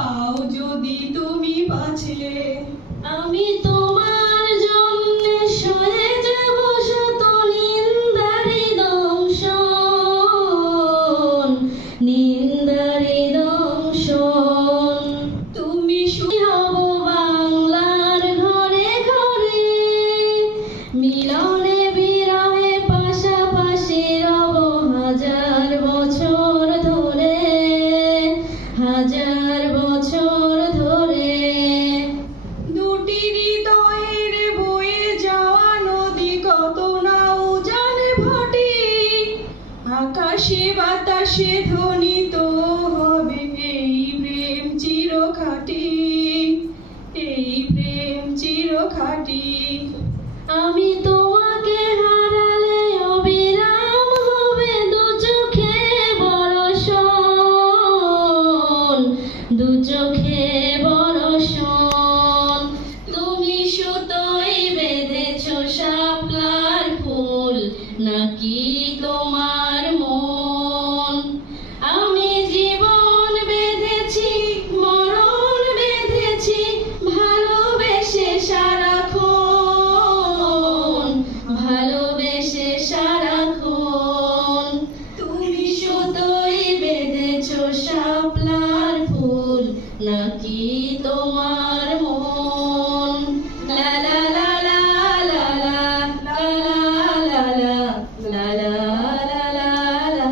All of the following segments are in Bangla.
পাও যদি তুমি পাছে, আমি তোমার জন্যে সয়ে যাব শত নিন্দারি দংশন, নিন্দারি দংশন। তুমি হব বাংলার ঘরে ঘরে, মিলনে বিরহে পাশাপাশি রব হাজার বছর ধরে, হাজার বছর ধরে। দুটি হৃদয়ের বয়ে যাওয়া নদী কত নাও জানে ভাটি, আকাশে বাতাসে ধ্বনিত হবে এই প্রেম চিরখাটি, এই প্রেম চিরখাটি। আমি তোমাকে হারালে অবিরাম হবে দু চোখে বরষণ, দু চোখে বরষণ। তুমি সুতোয় বেঁধেছ শাপলার ফুল, নাকি তোমার মন? আমি জীবন বেঁধেছি, মরণ বেঁধেছি, ভালোবেসে সারাক্ষণ, ভালোবেসে সারাক্ষণ। তুমি সুতোয় বেঁধেছ শাপলার ফুল, নাকি তোমার মন? লা লা লা লা লা লা লা লা লা লা লা লা লা লা।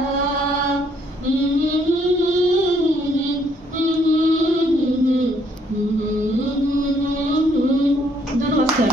ধন্যবাদ স্যার।